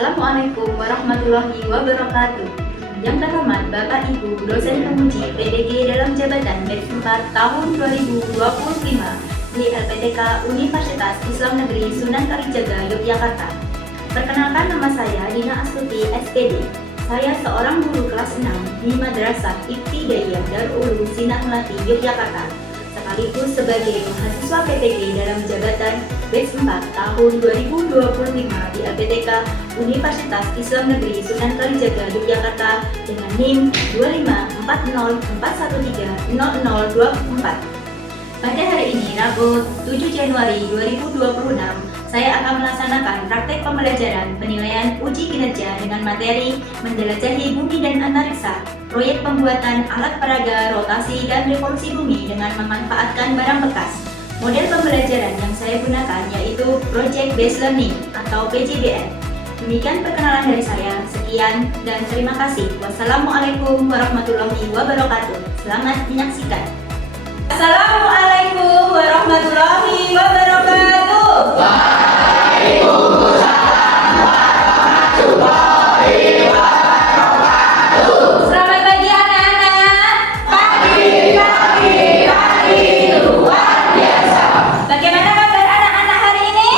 Assalamualaikum warahmatullahi wabarakatuh. Yang terhormat Bapak Ibu dosen penguji PDG dalam jabatan batch 4 tahun 2025 di LPTK Universitas Islam Negeri Sunan Kalijaga, Yogyakarta. Perkenalkan, nama saya Dina Astuti, SPD. Saya seorang guru kelas 6 di Madrasah Ibtidaiyah Darul Ulum Sinar Melati, Yogyakarta, sekaligus sebagai mahasiswa PTG dalam jabatan batch 4 tahun 2025 di LPTK Universitas Islam Negeri Sunan Kalijaga, Yogyakarta dengan NIM 25404130024. Pada hari ini, Rabu 7 Januari 2026, saya akan melaksanakan praktek pembelajaran penilaian uji kinerja dengan materi menjelajahi bumi dan antariksa, proyek pembuatan alat peraga rotasi dan revolusi bumi dengan memanfaatkan barang bekas. Model pembelajaran yang saya gunakan yaitu Project Based Learning atau PJBL. Demikian perkenalan dari saya. Sekian dan terima kasih. Wassalamualaikum warahmatullahi wabarakatuh. Selamat menyaksikan. Assalamualaikum warahmatullahi wabarakatuh. Waalaikumsalam warahmatullahi wabarakatuh. Selamat pagi anak-anak. Pagi luar biasa. Bagaimana kabar anak-anak hari ini?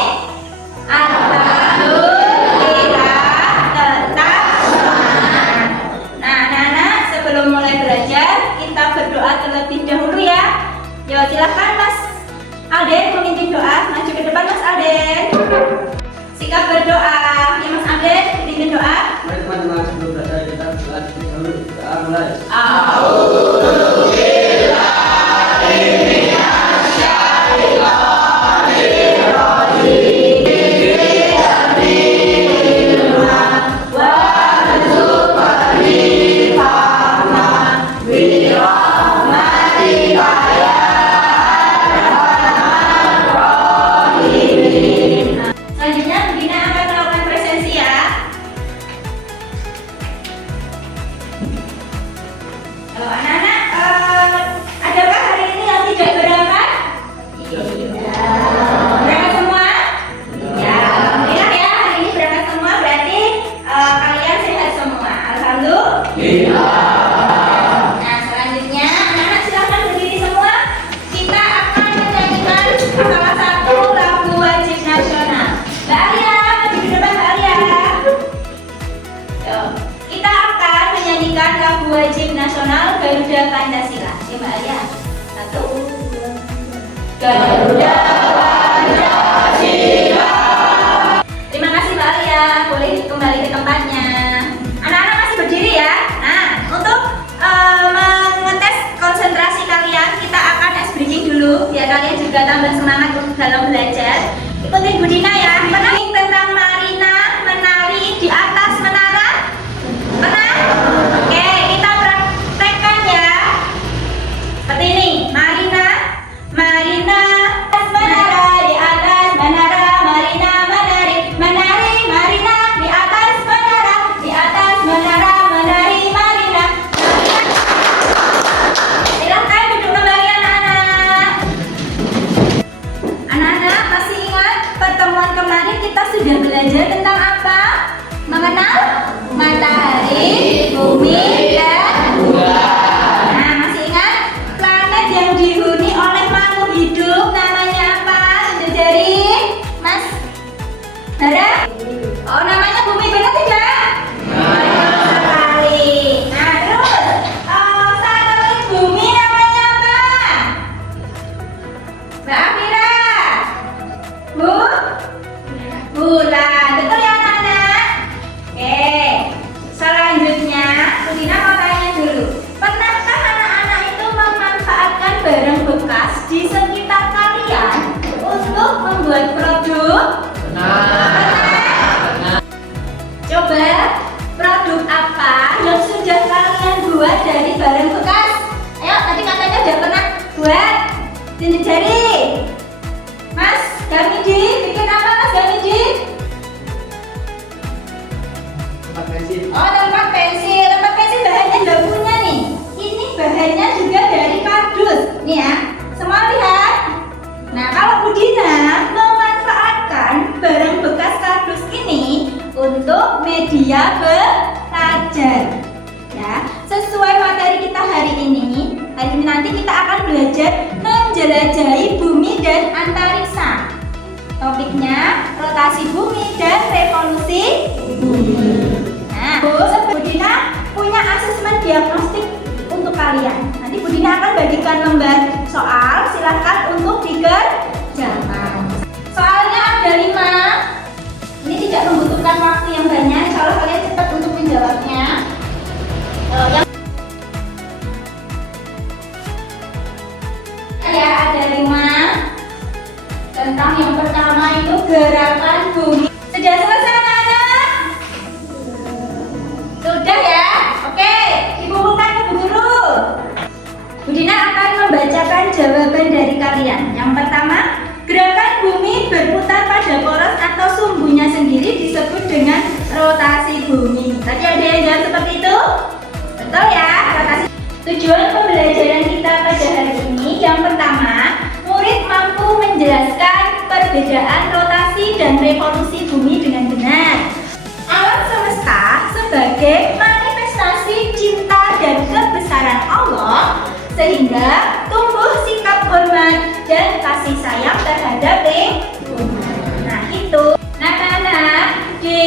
Alhamdulillah tetap semangat. Nah anak-anak, sebelum mulai belajar kita berdoa terlebih dahulu ya. Yuk silahkan Mas Alden memimpin doa. Maju ke depan Mas Alden. Sikap berdoa. Ya Mas Alden, pimpin doa. Mari teman-teman, sebelum belajar kita berdoa dulu. Doa mulai. Selanjutnya Bina akan melakukan presensi ya. Anak-anak, adakah hari ini yang tidak berangkat? Berangkat semua? Ya, alhamdulillah ya, hari ini berangkat semua, berarti kalian sehat semua. Alhamdulillah. Nah, selanjutnya anak-anak silahkan berdiri semua. Kita akan menyanyikan salah satu lagu wajib nasional. Mbak Alia, maju ke depan Mbak Alia. Tuh, kita akan menyanyikan lagu wajib nasional Garuda Pancasila. Ya Mbak Alia. 1, 2, 3. Garuda Pancasila. Terima kasih Mbak Alia. Boleh kembali ke tempatnya. Anak-anak masih berdiri ya. Nah, untuk mengetes konsentrasi kalian, kita akan ice breaking dulu biar kalian juga tambah semangat dalam belajar. Ikutin Bu Dina ya. Pernah tentang Marina menari di atas menara? Pernah? Oke, kita praktekkan ya. Seperti ini. Marina atas menara, di atas menara. Marina menari, Marina di atas menara, menari Marina. Silahkan duduk kembali anak-anak. Anak-anak masih ingat pertemuan kemarin kita sudah belajar tentang apa? Mengenal matahari, bumi, dan bulan. Nah, masih ingat planet yang dihuni oleh makhluk hidup namanya apa? Tunjuk jari, Mas. Nara? Oh, namanya bumi, benar tidak? Benar sekali. Nah, terus satelit bumi namanya apa? Mbak Afira? Bulan. Betul ya anak-anak? Oke. Selanjutnya, Budina mau tanya dulu. Pernahkah anak-anak itu memanfaatkan barang bekas di sekitar kalian untuk membuat produk? Pernah? Coba produk apa yang sudah kalian buat dari barang bekas? Ayo, tadi katanya udah pernah buat. Tunjuk jari. Mas Gamidi, bikin apa Mas Gamidi? Tempat pensil. Oh, tempat pensil. Tempat pensil bahannya udah punya nih. Ini bahannya juga dari kardus. Nih ya, semua lihat. Nah, kalau Budina memanfaatkan barang bekas kardus ini untuk media belajar. Ya, sesuai materi kita hari ini nanti kita akan belajar menjelajahi bumi dan antariksa. Topiknya rotasi bumi dan revolusi bumi. Nah, Bu Dina punya asesmen diagnostik untuk kalian. Nanti Bu Dina akan bagikan lembar soal, silahkan untuk dikerjakan. Soalnya ada 5. Ini tidak membutuhkan waktu yang banyak, insya Allah kalian cepat untuk menjawabnya. Yang ya ada 5. Tentang yang pertama itu gerakan bumi. Sudah selesai anak-anak? Sudah ya? Oke, Ibu buka ke Bu Guru. Bu Dina akan membacakan jawaban dari kalian. Yang pertama, gerakan bumi berputar pada poros atau sumbunya sendiri disebut dengan rotasi bumi. Tadi ada yang jawab seperti itu? Betul ya, rotasi. Tujuan pembelajaran kita pada hari ini yang pertama, murid mampu menjelaskan perbedaan rotasi dan revolusi bumi dengan benar. Alam semesta sebagai manifestasi cinta dan kebesaran Allah, sehingga tumbuh sikap hormat dan kasih sayang terhadap lingkungan. Nah itu, anak-anak, di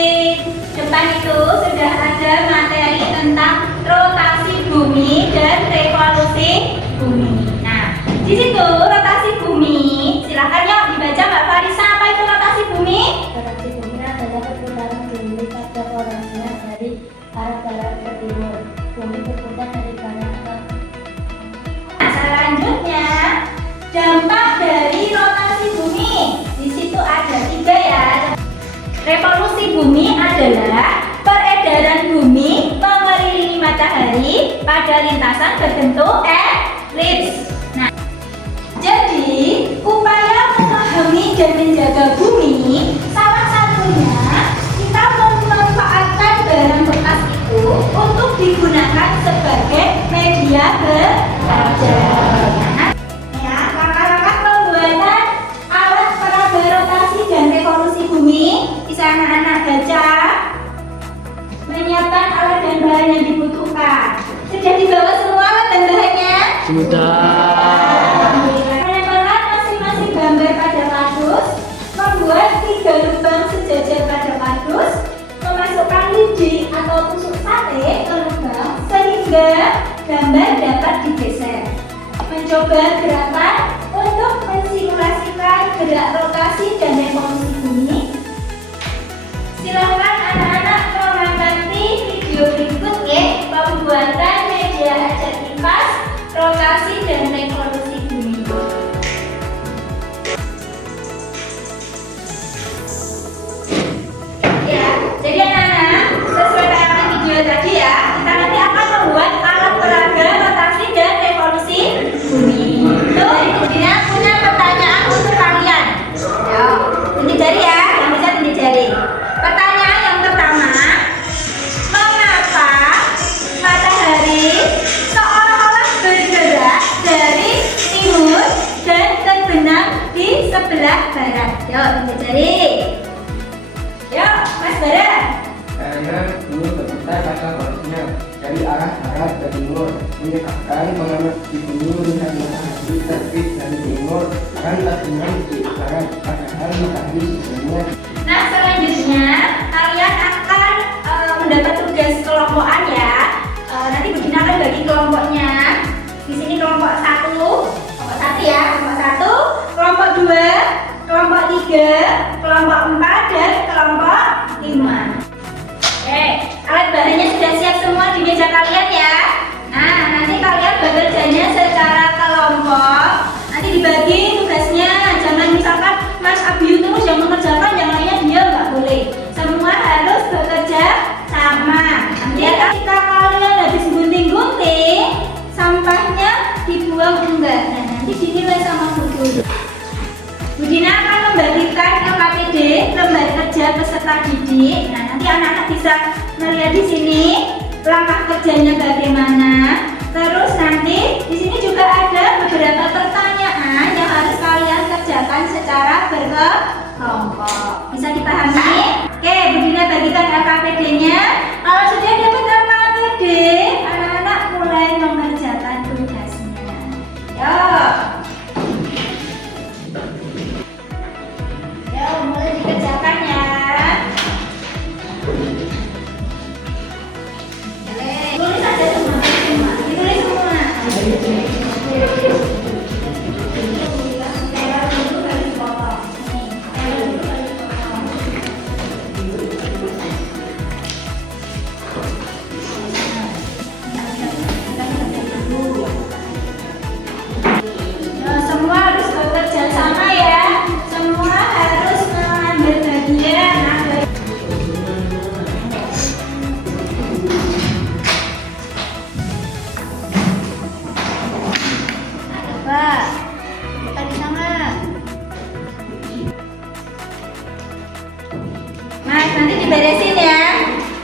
depan itu sudah ada materi tentang rotasi bumi dan revolusi bumi. Nah, di situ rotasi bumi, silahkan yuk dibaca Mbak Farisa, apa itu rotasi bumi? Rotasi bumi adalah perputaran bumi pada porosnya dari arah barat ke timur. Bumi berputar dari barat ke. Nah, selanjutnya dampak dari rotasi bumi. Di situ ada 3 ya. Revolusi bumi adalah peredaran bumi mengelilingi matahari pada lintasan berbentuk elips. Nah, jadi upaya memahami dan menjaga bumi salah satunya kita memanfaatkan barang bekas itu untuk digunakan sebagai media belajar. Ya, langkah-langkah pembuatan alat peraga rotasi dan revolusi bumi bisa anak-anak baca. Menyiapkan alat dan bahan yang dibutuhkan. Sudah dibawa semua alat dan bahannya? Sudah. Menempelkan masing-masing gambar pada kardus, membuat 3 lubang sejajar pada kardus, memasukkan lidi atau tusuk sate ke lubang sehingga gambar dapat digeser. Mencoba gerakan untuk mensimulasikan gerak rotasi dan revolusi bumi. Silakan anak-anak mengamati video berikut ya, pembuatan media ajar kipas, rotasi dan revolusi bumi. Ya, jadi anak-anak sesuai tayangan video tadi ya, kita nanti akan membuat alat peraga rotasi dan revolusi bumi. Tuh, Ibu Dina punya pertanyaan untuk kalian. Yo, tunjuk jari ya, yang bisa tunjuk jari. Pertanyaan yang pertama, mengapa matahari seolah-olah bergerak dari timur dan terbenam di sebelah barat? Yo, tunjuk jari. Yo, Mas Bara. Karena bumi berputar pada porosnya dari arah barat ke timur, menyebabkan pengamat di bumi melihat matahari terbit dari timur dan terbenam di barat, padahal matahari sebenarnya. Nah, selanjutnya kalian akan mendapat tugas kelompokan ya. Nanti Bu Dina akan bagi kelompoknya. Di sini kelompok 1 ya, kelompok 1, kelompok 2, kelompok 3, kelompok 4 dan kelompok 5. Oke, alat bahannya sudah siap semua di meja kalian ya. Nah, nanti kalian bekerjanya secara kelompok. Nanti dibagi tugasnya. Jangan misalkan Mas Abiyu terus yang mengerjakan, yang lainnya dia nggak boleh. Semua harus bekerja sama. Ya, ketika kalian habis gunting-gunting, sampahnya dibuang enggak. Nah, nanti dinilai sama Bu Guru. Bu Dina akan membagikan LKPD, lembar kerja peserta didik. Nah, nanti anak-anak bisa melihat di sini langkah kerjanya bagaimana. Terus nanti di sini juga ada beberapa pertanyaan yang harus kalian kerjakan secara berkelompok. Bisa dipahami? Oke, Bu Dina bagikan APD-nya. Kalau sudah dapat angka APD, anak-anak mulai mengerjakan tugasnya. Yo, mulai dikerjakan ya. Tulis aja semua, ditulis semua. Semua harus bekerja sama ya. Semua harus mengambil bagian. Pak, kita di sana. Mas, nanti diberesin ya.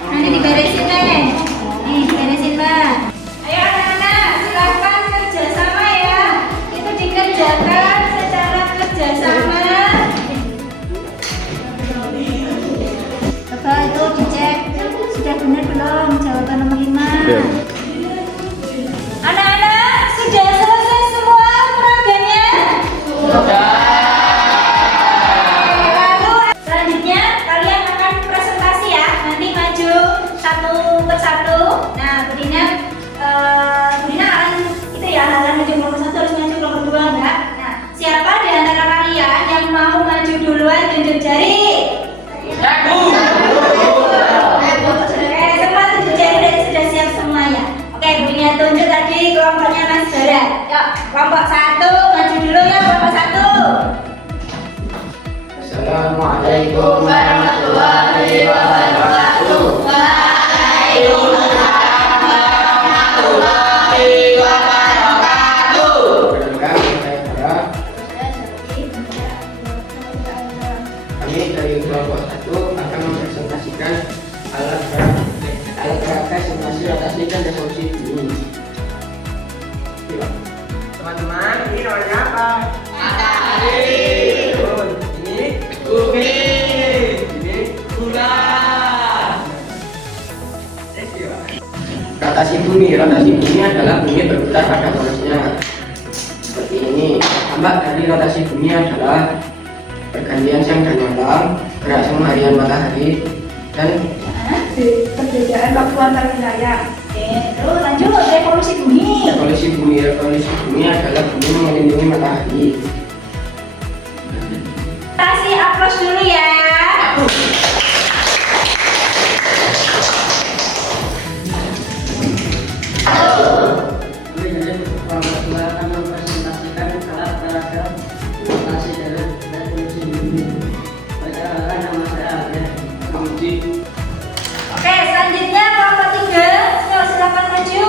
Nanti diberesin nih. Nih, diberesin Mbak. Ayo anak-anak, silakan kerjasama ya. Itu dikerjakan secara kerjasama. Coba itu dicek sudah benar belum jawaban nomor 5. Anak-anak, sudah selesai semua peragamnya? Lalu selanjutnya kalian akan presentasi ya. Nanti maju satu persatu. Nah, Budina akan itu ya, akan maju kelompok 1 harus maju kelompok 2 enggak? Nah, siapa di antara kalian yang mau maju duluan tunjuk jari? Oke, semua tunjuk jari dan sudah siap semua ya. Oke, Budina tunjuk tadi kelompoknya Mas Bara. Yuk, kelompok 1 maju dulu ya, kelompok 1. Assalamualaikum warahmatullahi wabarakatuh. Perkenalkan, saya Bara. Kami dari kelompok 1 akan mempresentasikan alat peraga simulasi rotasi dan deformasi bumi. Teman-teman, ini namanya apa? Matahari. Ini bumi. Ini bulan. Rotasi bumi adalah bumi berputar pada porosnya. Seperti ini. Dampak dari rotasi bumi adalah pergantian siang dan malam, gerak semu harian matahari, dan Perbedaan waktu antar wilayah. Oke, terus lanjut revolusi bumi. revolusi bumi adalah bumi mengelilingi matahari. Kasih aplaus dulu ya. akan mempresentasikan alat peraga rotasi dan revolusi bumi. Perkenalkan, nama saya Arya Kamji. Oke, selanjutnya kelompok 3. Yuk, silakan maju.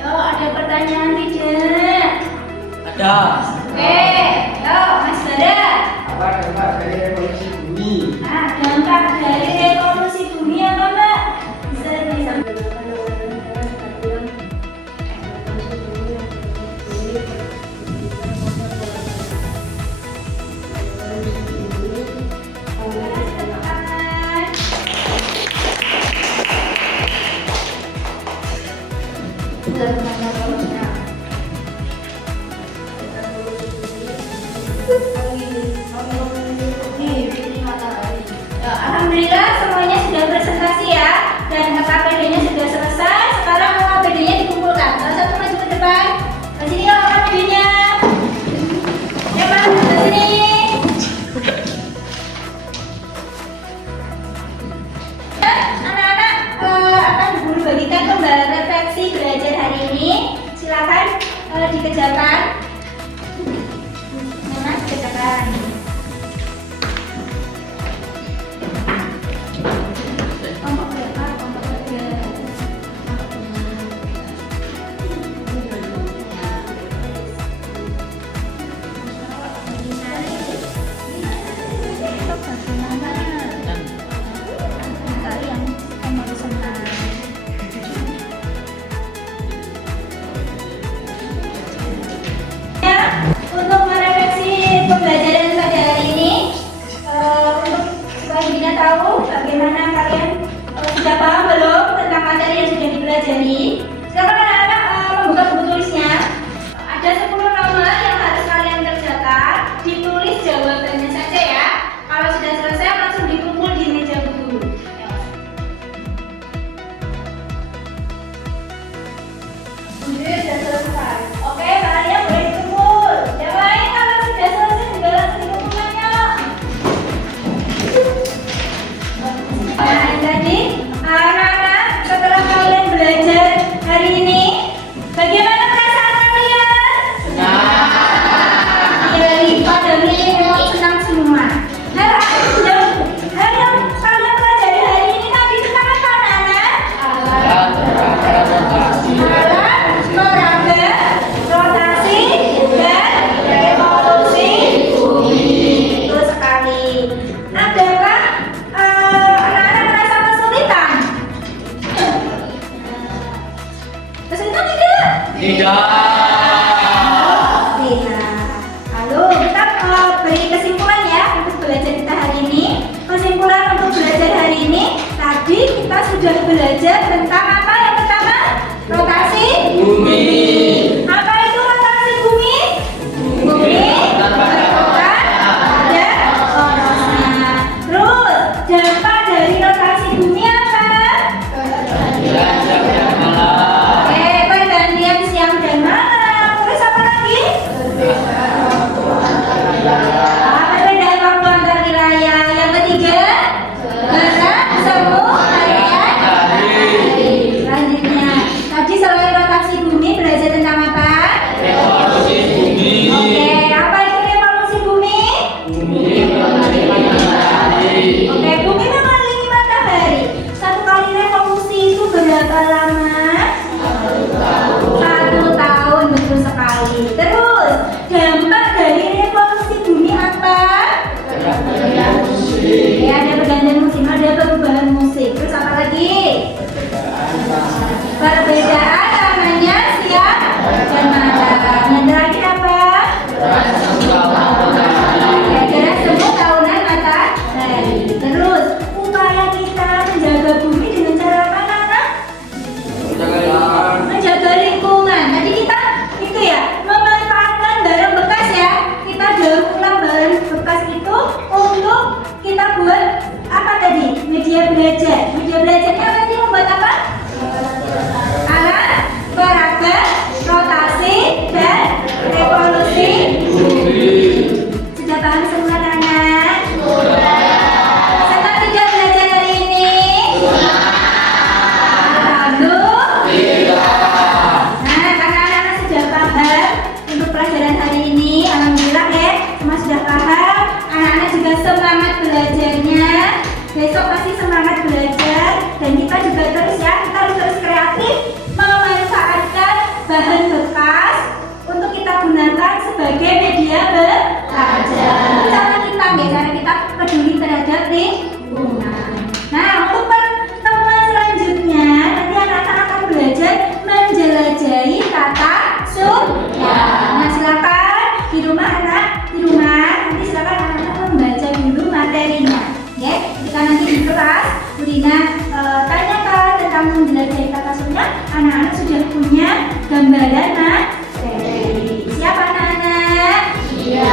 Ayo, ada pertanyaan tidak? Ada. Oke, yuk. kesimpulan ya untuk belajar kita hari ini. Kesimpulan untuk belajar hari ini, tadi kita sudah belajar tentang apa yang pertama? Rotasi bumi. Apa itu rotasi bumi? Bumi berputar pada porosnya. Terus dampak dari rotasi bumi apa? Oke, pergantian siang dan malam. Terus apa lagi? Perbedaan waktu antar wilayah. Yang ketiga, gerak semu harian hari. Selanjutnya, tadi selain rotasi bumi belajar tentang apa? Revolusi bumi. Oke, apa itu revolusi bumi? Bumi mengelilingi matahari. Oke, bumi mengelilingi matahari. Satu kali revolusi itu berapa lama? 1 tahun, betul sekali. Terus, dampak dari revolusi bumi apa? Ya, ada pergantian musim, ada perubahan musim. Terus apa lagi? Perbedaan namanya siang dan malam. Yang terakhir apa? Ya, gerak semu tahunan matahari. Terus, upaya kita menjaga bumi dengan cara apa, Nana? Menjaga lingkungan. Tadi kita itu ya, memanfaatkan barang bekas ya. Kita daur ulang barang bekas itu untuk kita buat apa tadi? Media belajar. Media belajarnya nanti membuat apa? Alat peraga, rotasi, dan revolusi bumi. Sudah paham semua anak? Senang tidak belajar hari ini? Alhamdulillah. Nah, karena anak-anak sudah paham untuk pelajaran hari ini, alhamdulillah ya, semua sudah paham. Anak-anak juga semangat belajarnya. Besok pasti semangat belajar dan kita juga terus ya, kita harus terus kreatif memanfaatkan bahan bekas untuk kita gunakan sebagai media belajar. Cara kita ya, cara kita peduli terhadap lingkungan. Nah, untuk pertemuan selanjutnya nanti anak-anak akan belajar menjelajahi tata surya. Nah, silakan di rumah nanti silakan anak-anak membaca dulu materinya. Ya, kita nanti di kelas Bu Rina tanyakan tentang menjelajahi tata surya. Anak-anak sudah punya gambaran materi. Siapa anak-anak? Iya.